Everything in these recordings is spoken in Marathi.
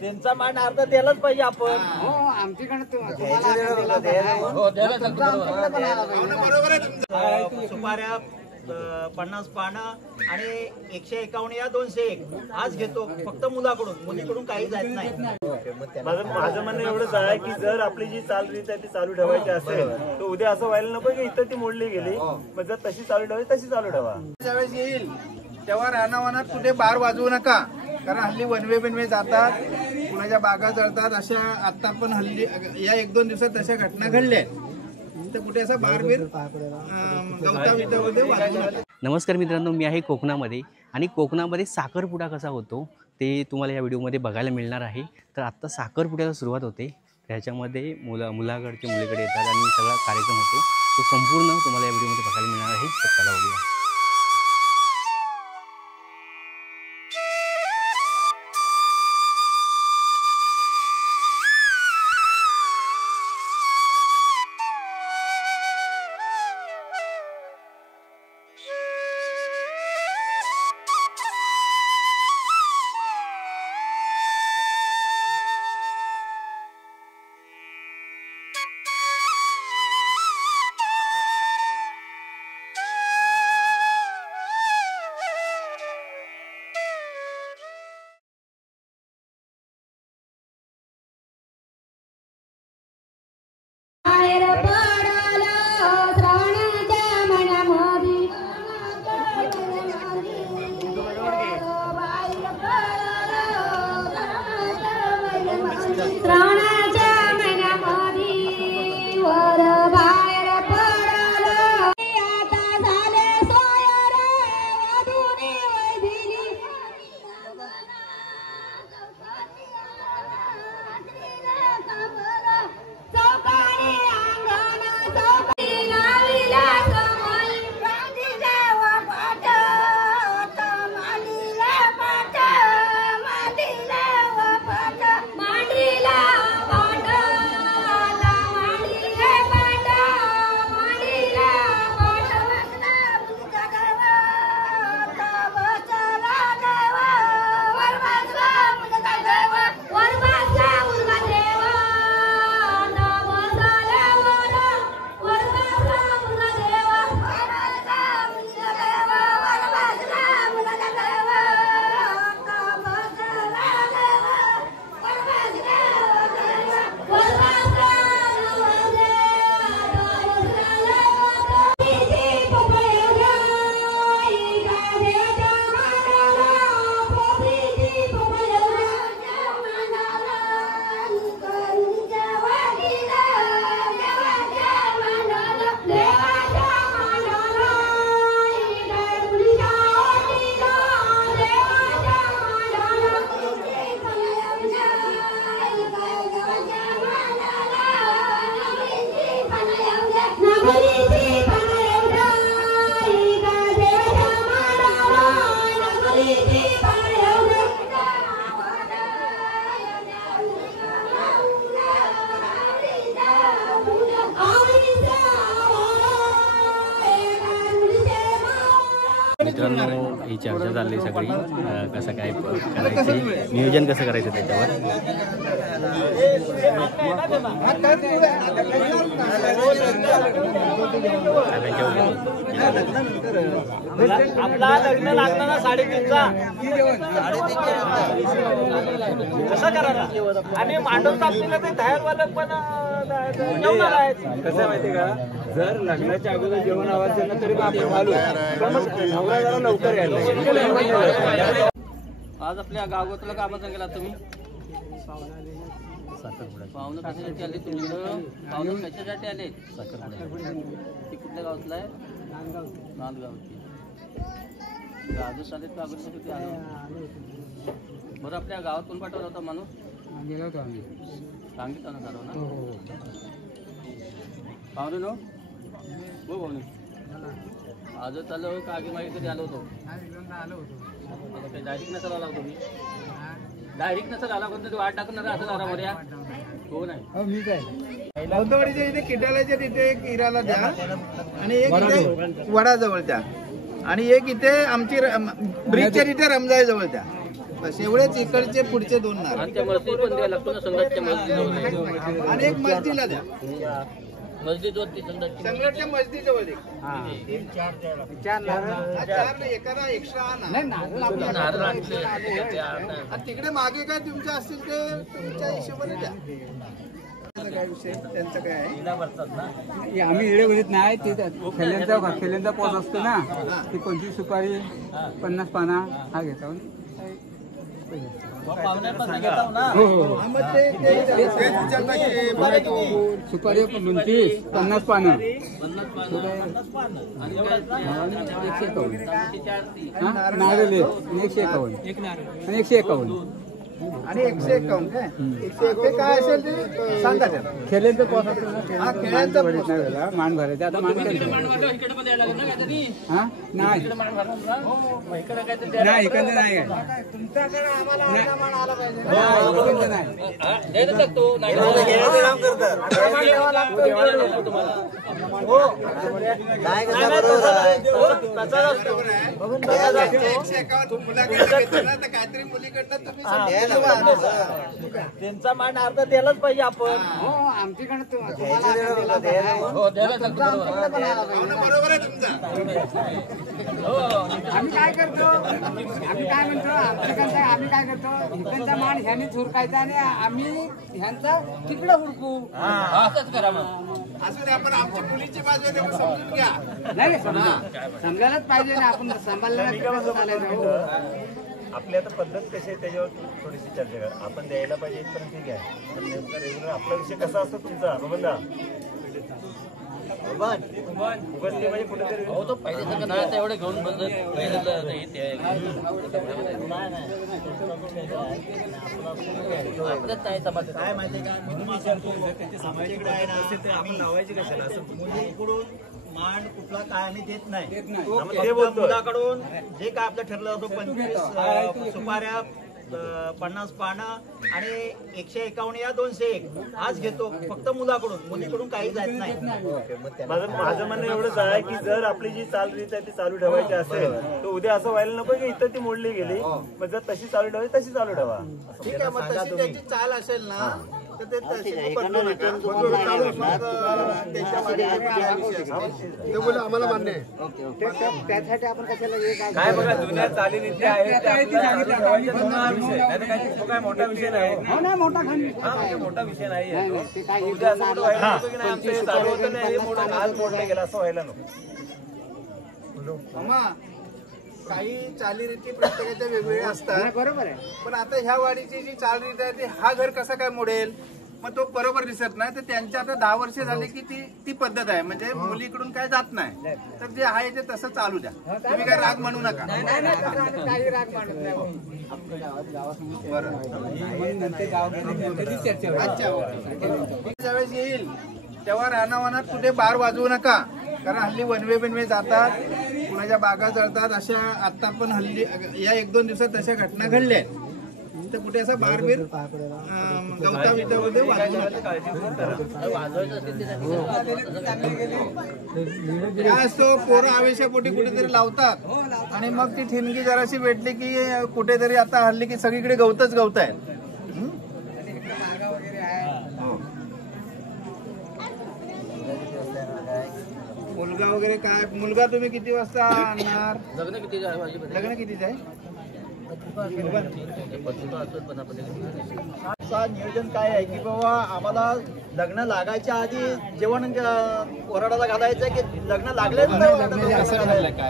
त्यांचा मान अर्धा द्यायलाच पाहिजे आपण. सुपाऱ्या 50 पानं आणि 151 या 201 आज घेतो फक्त मुलाकडून, मुलीकडून काही जात नाही. माझं म्हणणं एवढंच आहे की जर आपली जी चालरीत आहे ती चालू ठेवायची असेल तर उद्या असं व्हायला नको की इथं ती मोडली गेली, मग जर तशी चालू ठेवायची तशी चालू ठेवा. ज्यावेळेस येईल तेव्हा रानावनात कुठे बार वाजवू नका, कारण हल्ली वनवे बिनवे जातात, कुणाच्या बागा जळतात. अशा आता पण हल्ली या 1-2 दिवसात तशा घटना घडल्या. कुठे असा बारबीर गवतामध्ये वाजवू नका. नमस्कार मित्रांनो, मी आहे कोकणामध्ये आणि कोकणामध्ये साखरपुडा कसा होतो ते तुम्हाला या व्हिडिओमध्ये बघायला मिळणार आहे. तर आत्ता साखरपुड्याला सुरुवात होते, त्याच्यामध्ये मुलाकडचे मुलीकडे येतात आणि सगळा कार्यक्रम होतो. तो संपूर्ण तुम्हाला या व्हिडिओमध्ये बघायला मिळणार आहे. तर चला बघूया. मित्रांनो ही चर्चा चालली सगळी कसं काय करायचं, नियोजन कसं करायचं त्याच्यावर. आपला लग्न लागला ना 3:30चा कसं करायला आणि मांडव तापलेला ते तयारवाले पण जेवणार आहेत. कसं माहिती का, जर लग्नाच्या अगोदर जेवण हवं असेल ना तरी आपण घालू, पण मग नवरा जरा लवकर यायला. आज आपल्या गावातलं कामाचा गेला तुम्ही पाहुणं कशासाठी आले तुमच्याकडं? पाहुणं कशासाठी आले? ते कुठल्या गावातलं आहे? नांदगावची. राजस्थानात का अगोदर किती आलो बरं आपल्या गावात कोण पाठवला होता माणूस गेलो होतो आम्ही सांगितलं ना झालो ना पाहुणे नो हो पाहुणे आजच चाललो का आगे मागे कधी आलो होतो काही डायरेक्ट नसेल आला होतो मी डायरेक्ट नसेल आला कोणतरी वाट टाकणार असं आला बऱ्या हो नाही मी काय औंधवाडीच्या इथे किटाल्याच्या तिथे एक इराला द्या आणि एक इथे वडाजवळ द्या आणि एक इथे आमची ब्रिजच्या तिथे रमजाई जवळ द्या बस एवढेच इकडचे पुढचे 2 नारळ आणि त्या मस्जिद पण द्यायला लागतो ना संघाच्या मस्जिद आणि एक मस्जिदला द्या मस्जिद वरती संघाची संगटच्या मस्जिद जवळ चार एखादा एक्स्ट्रा नारळ आणि तिकडे मागे काय तुमचे असतील ते तुमच्या हिशोबाने द्या काय विषय त्यांचं काय आहे आम्ही इकडे बोलत नाही ते खेल्यांचा पॉज असतो ना ती 25 सुपारी 50 पाना हा घेतो सुपारी 29 50 पानं 151 नारळ 151 आणि 151 आणि 151 काय 151 काय असेल ते सांगा त्याला खेल्यांचा पॉज असतो ना हा खेळांचा भरत नाही वेळेला मान भरायचं आता मान हा नाही नाही इकडचं नाही काय तुमच्याकडे आम्हाला अर्धा मान आला पाहिजे इकडचं नाही लागतो काहीतरी मुलीकडनं तुम्ही त्यांचा मान अर्धा द्यायलाच पाहिजे आपण बरोबर आहे तुमचा आम्ही काय करतो आम्ही काय म्हणतो आम्ही काय करतो इकडचा मान ह्याने झुरकायचा आणि आम्ही ह्यांचा तिकडं हुडकू असंच करा मग असं नाही आपण आमची मुलीची बाजू आहे तेवढं समजून घ्या नाही समजायलाच पाहिजे ना आपण सांभाळलं चालायचं आपली आता पद्धत कशी आहे त्याच्यावर थोडीशी चर्चा करा आपण द्यायला पाहिजे इथपर्यंत ठीक आहे पण नेमका रेग्युलर आपला विषय कसा असतो तुमचा बघा उगसली म्हणजे कुठेतरी हो तो पहिले सगळं नाही आता एवढं घेऊन बसत आपलंच नाही समाज काय माहितीये का म्हणून विचारतो आमच्याकडे आहे ना आपण लावायची कशाला असं मुलीकडून मान कुठला काय आम्ही देत नाही आम्ही ते बोलतोय. मुलाकडून जे काय आपलं ठरलं होतं 25 सुपाऱ्या 50 पानं आणि 151 या 201 आज घेतो फक्त मुलाकडून मुलीकडून काही जात नाही माझं म्हणणं एवढंच आहे की जर आपली जी चालरीत आहे ती चालू ठेवायची असेल तर उद्या असं व्हायला नको की इथं ती मोडली गेली मग जर तशी चालू ठेवायची तशी चालू ठेवा ठीक आहे मग तशी त्याची चाल असेल ना तर ते तशी बदलू नका. बदलू नका. मग त्यांच्या मागे आम्हाला मान्य आहे त्यासाठी आपण कशाला काय बघा जुन्या चालीनीती आहेत काय मोठा विषय नाही मोठा मोठा विषय नाही उद्या असं कुठं व्हायला नको की नाही आमचं हे चालू होतं नाही हे मोठं आज मोडलं गेलं असं व्हायला नको मामा काही चालीरीती प्रत्येकाच्या वेगवेगळ्या असतात बरोबर आहे पण आता ह्या वाडीची जी चालरीत आहे ती हा घर कसा काय मोडेल मग तो बरोबर दिसत नाही तर त्यांच्या आता 10 वर्ष झाली की ती पद्धत आहे म्हणजे मुलीकडून काय जात नाही तर जे आहे ते तसं चालू द्या तुम्ही काय राग म्हणू नका काही राग मानत नाही ज्यावेळेस येईल तेव्हा रानावनात कुठे बार वाजवू नका कारण हल्ली वनवे बिनवे जातात कुणाच्या बागा जळतात अशा आता पण हल्ली या 1-2 दिवसात तशा घटना घडल्या तर कुठे असा बार बीर गवता बितामध्ये वाजवू नका काय असतो पोरं आवेशापोटी कुठेतरी लावतात आणि मग ती ठिणगी जराशी भेटली की कुठेतरी आता हल्ली की सगळीकडे गवतच गवत आहे मुलगा वगैरे काय मुलगा तुम्ही किती वाजता आणणार लग्न किती लग्न कितीच आहे नियोजन काय आहे की बाबा आम्हाला लग्न लागायच्या आधी जेवण ओरडाला घालायचं की लग्न लागले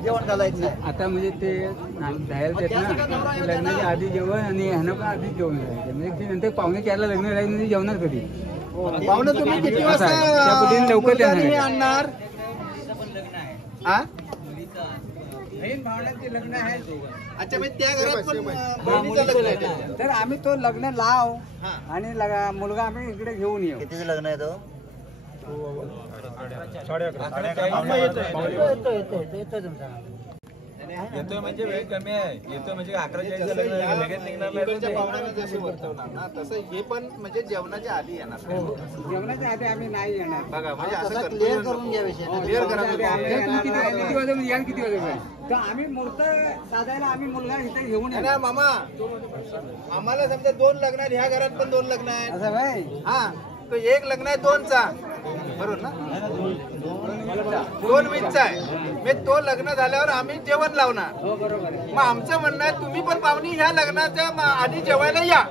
जेवण घालायचं आता म्हणजे ते जायला येत ना लग्नाच्या आधी जेवण आणि ह्यानं पण आधी जेवण करायचं म्हणजे ती नंतर 3:45ला लग्न राहिलं जेवणार कधी पाहुणे तुम्ही किती त्या वाजता पद्धतीने लवकर मुलगा येणार. तुम्ही आणणार बहीण भावनांची लग्न आहे अच्छा म्हणजे त्या घरात पण बहिणीचं लग्न आहे त्यांच्या. तर आम्ही तो लग्न लाव हा. आणि मुलगा आम्ही इकडे घेऊन येऊ. कितीचं लग्न आहे तो? येतोय म्हणजे वेळ कमी आहे. येतोय म्हणजे 11:40 लगेच निघणार नाही. इकडच्या पाहुण्यांना जसे वर्तवणार ना तसं हे पण म्हणजे जेवणाच्या आधी येणार. जेवणाच्या आधी आम्ही नाही येणार. बघा म्हणजे असं क्लिअर करून घ्या विषय. क्लिअर करा किती वाजेपर्यंत याल, किती वाजेपर्यंत? तर आम्ही मूर्त साधायला आम्ही मुलगा इथे घेऊन नाही येणार. ना मामा, आम्हाला समजा 2 लग्न आहेत, ह्या घरात पण 2 लग्न आहेत. असं भाई हा तो 1 लग्न आहे 2चा, बरोबर ना? 2 वीसचा आहे. मी तो लग्न झाल्यावर आम्ही जेवण लावणार. हो बरोबर आहे. मग आमचं म्हणणं आहे तुम्ही पण पाहुणी ह्या लग्नाच्या आधी जेवायला या.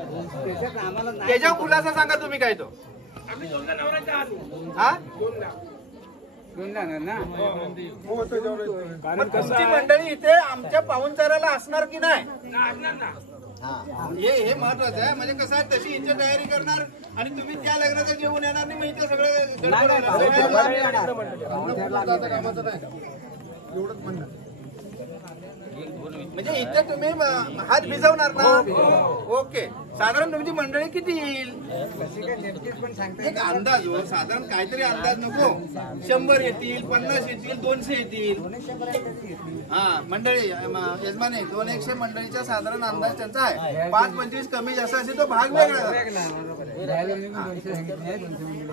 त्याच्यात आम्हाला नाही. त्याच्या खुलासा सांगा तुम्ही काय तो. हा घेऊन जाणार ना. मग तुमची मंडळी इथे आमच्या पाहुणचाराला असणार की नाही हे महत्वाचं आहे. म्हणजे कसं आहे तशी इथे तयारी करणार आणि तुम्ही त्या लग्नाचं जेवण येणार नाही. मग इथे सगळं गडबड होणार. म्हणजे इथे तुम्ही हात भिजवणार ना. ओके. साधारण तुमची मंडळी किती येईल एक अंदाज हो. साधारण काहीतरी अंदाज नको. 100 येतील, 50 येतील, 200 येतील. हा मंडळी यजमाने 200 मंडळीचा साधारण अंदाज त्यांचा आहे. 5-25 कमी जास्त असेल तो भाग वेगळा.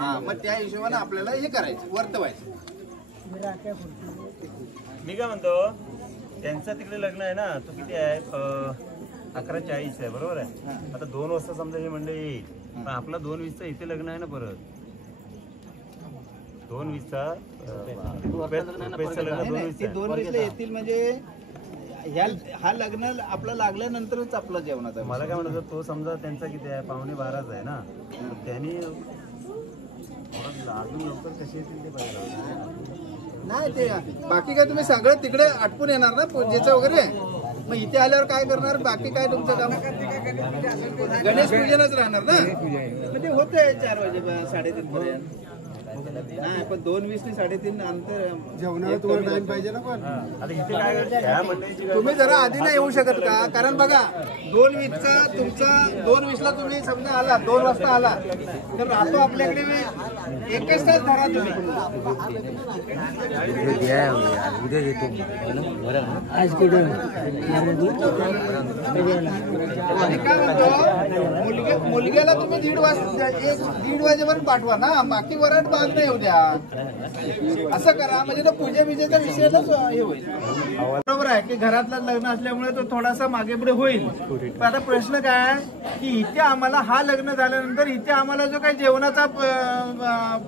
हा मग त्या हिशोबाने आपल्याला हे करायचं, वर्तवायचं. मी काय म्हणतो त्यांचं तिकडे लग्न आहे ना, तो किती आहे 11:40 आहे बरोबर आहे. आता 2 वाजता समजा ही मंडळी येईल, पण आपला 2:20 इथे लग्न आहे ना. परत 2:20 रुपयाचं लग्न 2:20 आहे. 2:20 येतील म्हणजे हा लग्न आपलं लागल्यानंतरच आपलं जेवणाचं. मला काय म्हणतो तो समजा त्यांचा किती आहे 11:45 आहे ना. त्यांनी अजून लवकर कसे येतील ते पाहिजे. नाही ते बाकी काय तुम्ही सगळं तिकडे आटपून येणार ना पूजेचं वगैरे. मग इथे आल्यावर काय करणार बाकी काय तुमचं काम. गणेश पूजनच राहणार ना. म्हणजे होतंय 4 वाजे 3:30 पर्यंत. नाही पण 2:20 ते 3:30 अंतर जेवणाला तुम्हाला टाइम पाहिजे ना. पण आता इथे काय ह्या मंडळीची तुम्ही जरा आधी नाही येऊ शकत का. कारण बघा 2:20चा तुमचा 2:20ला तुम्ही समजा आला 2 वाजता आला तर राहतो आपल्याकडे 1 तास धरा तुम्ही. आणि काय म्हणतो मुलग्याला तुम्ही 1:30 वाजेपर्यंत पाठवा ना. बाकी वरात बाग नाही येऊ द्या. असं करा म्हणजे तो पूजे बिजेचा विषयच हे होईल. बरोबर आहे की घरातलं लग्न असल्यामुळे तो थोडासा मागे पुढे होईल. पण आता प्रश्न काय की इथे आम्हाला हा लग्न झाल्यानंतर इथे आम्हाला जो काही जेवणाचा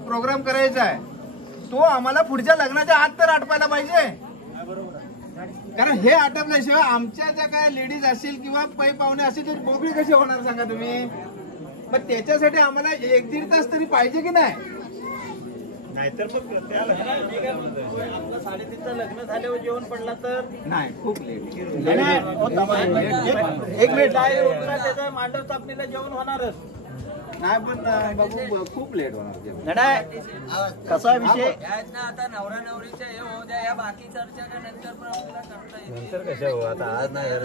प्रोग्राम करायचा आहे तो आम्हाला पुढच्या लग्नाच्या आत तर आटपायला पाहिजे. कारण हे आटपल्याशिवाय आमच्या ज्या काय लेडीज असतील किंवा पै पाहुणे असतील तर मोकळी कशी होणार सांगा तुम्ही. मग त्याच्यासाठी आम्हाला 1-1.5 तास तरी पाहिजे की नाही. नाहीतर मग त्या आपलं 3:30चं लग्न झाल्यावर जेवण पडला तर नाही खूप लेट. एक मिनिट त्याच्या मांडव स्थापनेला जेवण होणारच नाही पण बाबू खूप लेट होणार. नाही कसा विषय आता नवरा नवरीच्या हे होऊ द्या. या बाकी चर्चा नंतर पण आपल्याला करता येईल. नंतर कशा हो आता आज नाही नाही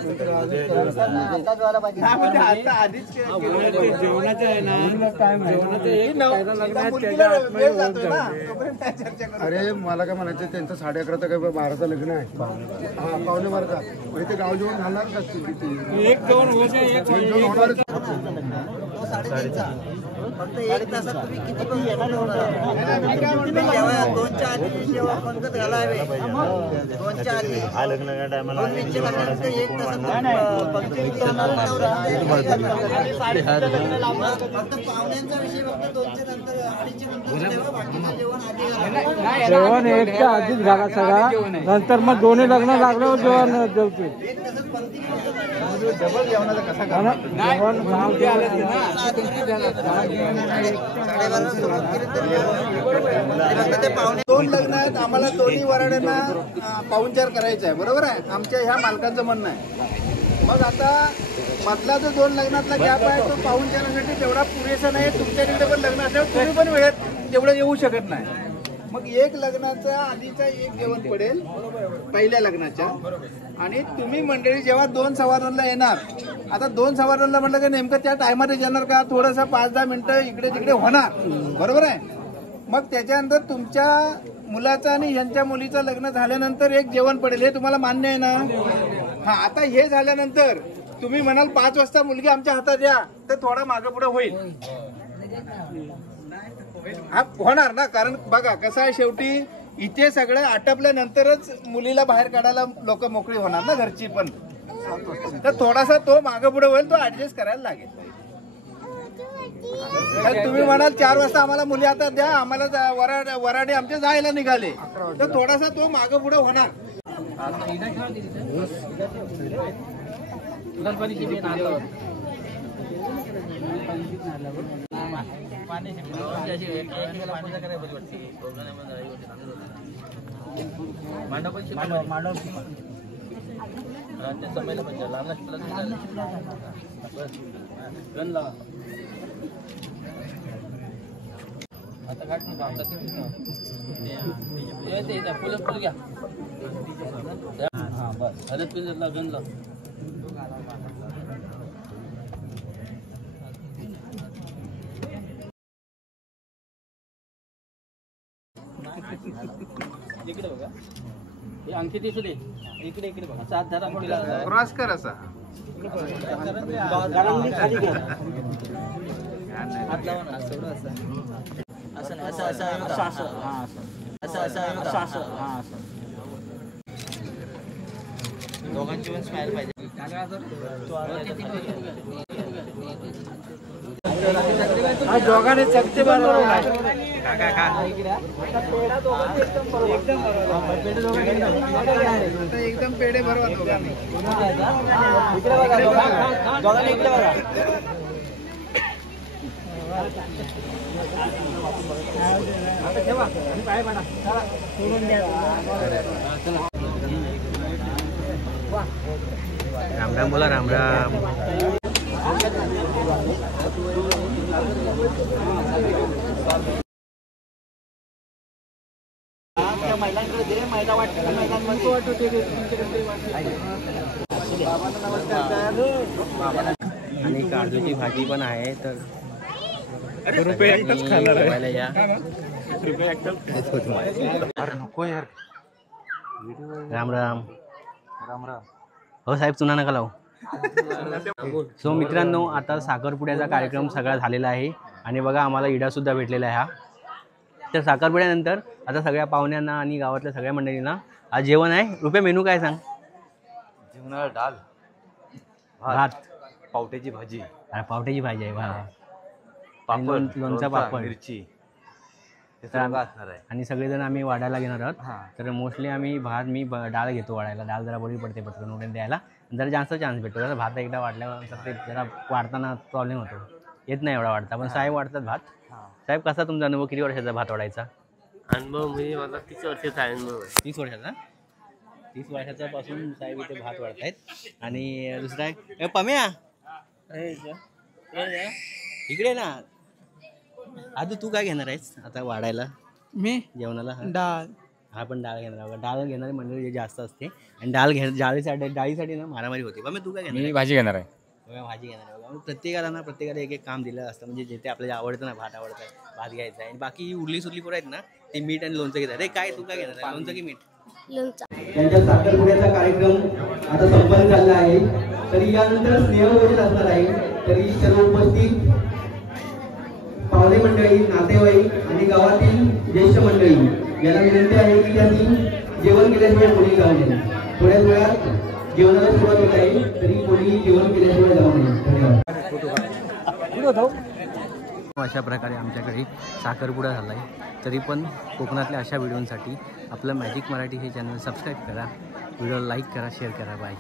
म्हणजे आता आधीच जेवणाचं आहे ना मुलगीला वेळ जातोय ना तोपर्यंत काय चर्चा करू. अरे मला काय म्हणायचं त्यांचं 11:30 काय 12चं लग्न आहे. हा 11:15 म्हणजे ते गाव जेवण घालणार का एक जेवण होणार. फक्त 1 तासात तुम्ही किती पण येणार तुम्ही जेव्हा 2च्या आधी जेव्हा पंगत घालावे 2च्या आधी हा लग्न काय टायमाला 2:20 लग्नानंतर 1 तासात पंगत फक्त पाहुण्यांचा विषय फक्त 2च्या नंतर 2:30च्या नंतर तेव्हा बाकीचं जेवण आधी घालावं. जेवण 1च्या आधीच घाला सगळा. नंतर मग दोन्ही लग्न लागल्यावर जेवण जेवतील. 1 तासात पंक्ती डबल जेवणाचा कसा जेवण पाहुणे आले ना. ते पाहुणे 2 लग्न आहेत आम्हाला दोन्ही वराड्यांना पाहुणचार करायचा आहे. बरोबर आहे आमच्या ह्या मालकाचं म्हणणं आहे. मग आता मधला जो 2 लग्नातला गॅप आहे तो पाहुणचारासाठी तेवढा पुरेसा नाही. तुमच्या तिकडे पण लग्न असल्यावर तुम्ही पण वेळेत तेवढं येऊ शकत नाही. मग एक लग्नाचा आधीचा एक जेवण पडेल पहिल्या लग्नाच्या, आणि तुम्ही मंडळी जेव्हा 2 सवारांना येणार, आता 2 सवारांना म्हटलं की नेमकं त्या टायमध्ये येणार का, थोडंसं 5-10 मिनिटं इकडे तिकडे होणार, बरोबर आहे. मग त्याच्यानंतर तुमच्या मुलाचं आणि यांच्या मुलीचं लग्न झाल्यानंतर एक जेवण पडेल, हे तुम्हाला मान्य आहे ना. हा, आता हे झाल्यानंतर तुम्ही म्हणाल 5 वाजता मुलगी आमच्या हातात द्या, तर थोडा मागे पुढे होईल. हा होणार ना, कारण बघा कसं आहे, शेवटी इथे सगळं आटपल्यानंतरच मुलीला बाहेर काढायला लोक मोकळी होणार ना, घरची पण. तर थोडासा तो मागे पुढे होईल, तो ऍडजस्ट करायला लागेल. तर तुम्ही म्हणाल 4 वाजता आम्हाला मुली आता द्या, आम्हाला वराडे आमचे जायला निघाले, तर थोडासा तो मागे पुढे होणार. आता काट ना, आता ते फुलं घ्या. हा बस, अरे पिल्ला गणला. इकडे बघा, हे अंगठी दिसू दे. इकडे इकडे बघा, सात धरा, क्रॉस कर असा. हात लावा ना, थोडं असं असं नाही, असं असं असं असं, हा असं असं असं असं, हा असं. दोघांची पण स्माईल पाहिजे. दोघांनी चकते बरोबर एकदम पेढे बरोबर दोघांनी. राम राम बोला, राम राम. महिलांकडे दे, महिला वाटतं मैदान आणि काजूची भाजी पण आहे. तर जेवायला या. राम राम. हो साहेब, चुना नका लावू. सो मित्रांनो, आता साखरपुड्याचा कार्यक्रम सगळा झालेला आहे आणि बघा आम्हाला इडासुद्धा भेटलेला आहे हा. तर साखरपुड्यानंतर आता सगळ्या पाहुण्यांना आणि गावातल्या सगळ्या मंडळींना आज जेवण आहे. रुपये मेनू काय सांग? जेवणाला डाळ, भात, पावट्याची भाजी, अरे पावट्याची भाजी आहे, भात, पापड, लोणचा, पापड, मिरची, हे सगळं असणार आहे. आणि सगळेजण आम्ही वाढायला घेणार आहोत. तर मोस्टली आम्ही मी डाळ घेतो वाढायला. डाळ जरा बरी पडते पटकन उडून द्यायला, जरा जास्त चान्स भेटतो. जरा भात एकदा वाढल्यानंतर ते जरा वाढताना प्रॉब्लेम होतो, येत नाही एवढा वाढता. पण साहेब वाढतात भात. साहेब, कसा तुमचा अनुभव? किती वर्षाचा भात वाढायचा अनुभव? मी माझा 30 वर्षाचा अनुभव. 30 वर्षाचा? 30 वर्षाचा पासून साहेब इथे भात वाढतायत. आणि दुसरा आहे पम्या, इकडे ना. आजू तू काय घेणार आहेस आता वाढायला? मी जेवणाला डाळ. हा पण डाळ घेणार. डाळ घेणारे मंडळी जास्त असते आणि डाळीसाठी ना मारामारी होते. मग तू काय घेणार? मी भाजी घेणार आहे. भाजी घेणार आहे. प्रत्येकाला एक एक काम दिलं असतं, म्हणजे जिथे आपल्याला आवडतं ना, भात आवडतं, भात घ्यायचा आहे. आणि बाकी उरली सुरली पोरं आहेत ना, ते मीठ आणि लोणचं घेतात. अरे काय, तू काय घेणार आहे? लोणचं की मीठ? त्यांच्या साखरपुड्याचा कार्यक्रम आता संपन्न झाला आहे. तरी यानंतर स्नेहभोजन असणार आहे. तरी सर्व उपस्थित पाहुणे मंडळी, नातेवाईक आणि गावातील ज्येष्ठ मंडळी यांना विनंती आहे की त्यांनी जेवण केल्याशिवाय कोणी जाऊ नये. थोड्याच वेळात जेवणाला सुरुवात होत आहे, तरी कोणी जेवण केल्याशिवाय जाऊ नये. धन्यवाद. अशा प्रकारे आमच्याकडे साखरपुडा झाला आहे. तरी पण कोकणातल्या अशा व्हिडिओंसाठी आपलं मॅजिक मराठी हे चॅनल सबस्क्राईब करा, व्हिडिओ लाईक करा, शेअर करा. बाय.